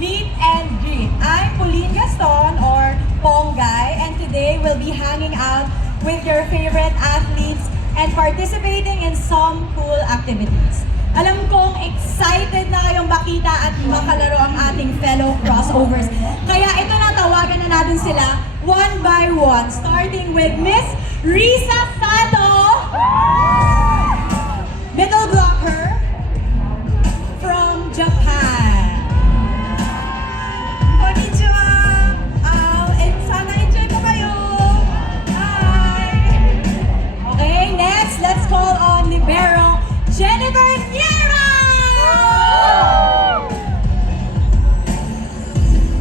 Meet and Greet. I'm Pauline Gaston or Ponggay, and today we'll be hanging out with your favorite athletes and participating in some cool activities. Alam kong excited na kayong makita at makalaro ang ating fellow crossovers. Kaya ito na, tawagan na natin sila one by one, starting with Miss Risa Sato, middle blocker from Japan. Konnichiwa! And sana enjoy po kayo! Hi! Okay, next, let's call on Libero Jennifer Niera!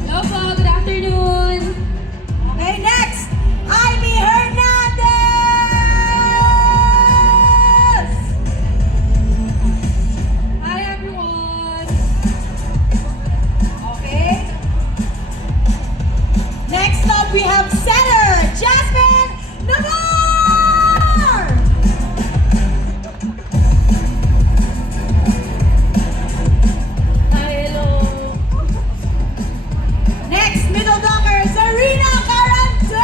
Hello po, good afternoon. Okay, next, Amy Hernandez! Hi everyone. Okay. Next up, we have setter Jasmine Navar! Hi, hello. Next, middle blocker, Zarina Caranton!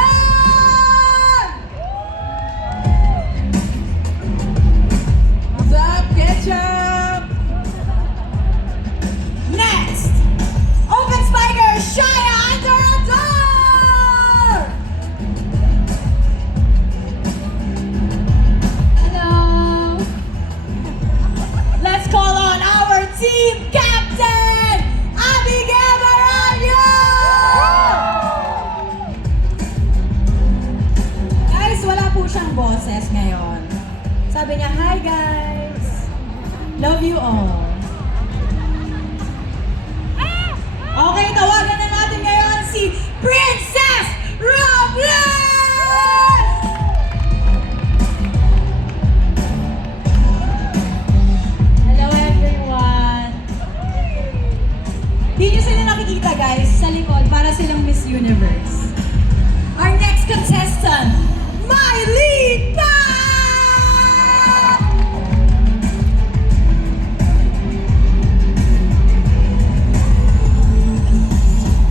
What's up, Ketchup? Next, open spiker, Shaya Andorador! Hello. Let's call on our team captain, Abigail Maranyo! Guys, wala po siyang boses ngayon. Sabi niya, hi guys! Love you all. Okay, tawagan na natin ngayon si Princess Robles! Hello everyone. Di nyo sila nakikita guys sa likod para silang Miss Universe. Our next contestant, Miley Pa!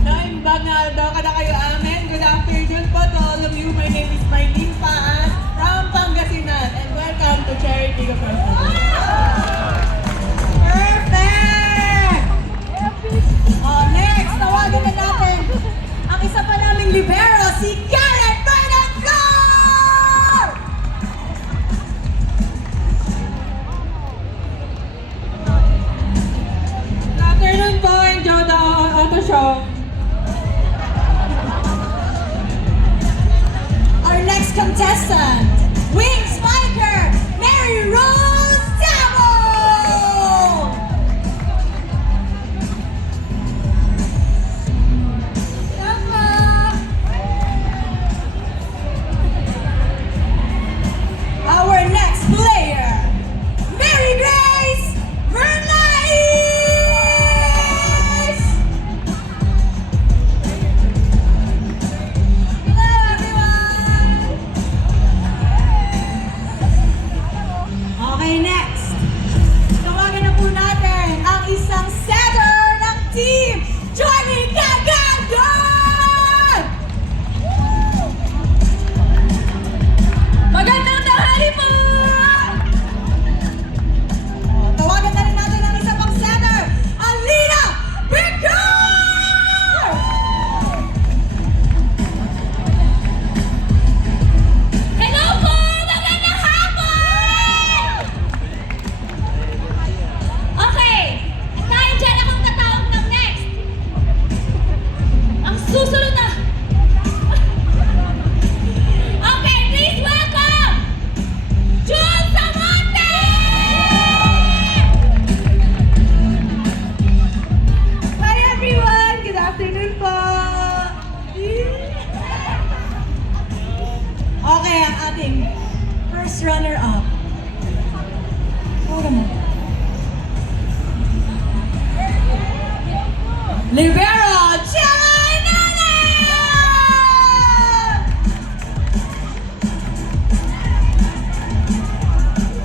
Naimbag na daw kada kayo amin. Good afternoon po to all of you. My name is Maylene Paan from Pangasinan and welcome to Cherry Giga Festival. Perfect! Next, tawagan na natin ang isa pa naming libero, si Karen Bernardor! Good afternoon po. Enjoy the auto show. Our next contestant, wing spiker, Mary Rose Damo! Our next player, Mary Grace Bernays! Hello everyone! Okay, next. Tawagan na po natin ang isang setter ng team, Johnny Cagagan! Magandang tanghali po! Tawagan na rin natin ang isa pang setter, Alina Bicor! Hello po, magandang hapon. Okay, tayo dyan akong tatawag ng next. Ang susunod na. Okay, please welcome June Samonte! Hi everyone! Good afternoon po! Okay, ang ating first runner-up. Hold on. Libero Chainana!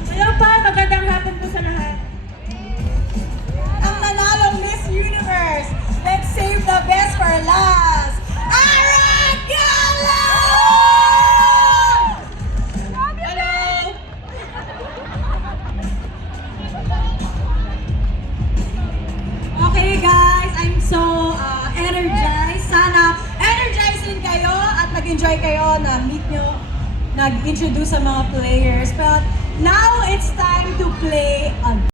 Hello pa. Magandang hapon po sa lahat. Ang nanalong Miss Universe. Let's nag-enjoy kayo, na-meet nyo, nag-introduce sa mga players. But now